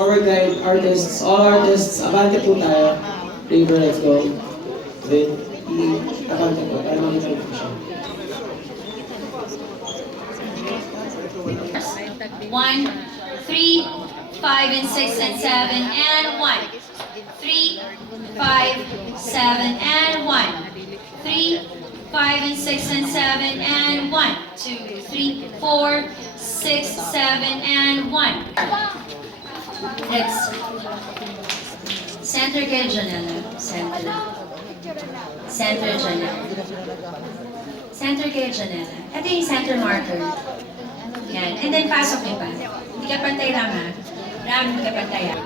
forward guide artists, all artists, abante po tayo. River, let's go. Wait, abante po, para makita po siya. 1, 3, 5, and 6, and 7, and 1. 3, 5, 7, and 1. 3, 5, and 6, and 7, and 1. 2, 3, 4, 6, 7, and 1. Next. Center kayo, Janela. Center. Center, Janela. Center kayo, Janela. Ito yung center marker. Yan. And then pasok niyo pa. Hindi ka pantay lang ha. Ram, hindi ka pantay ha.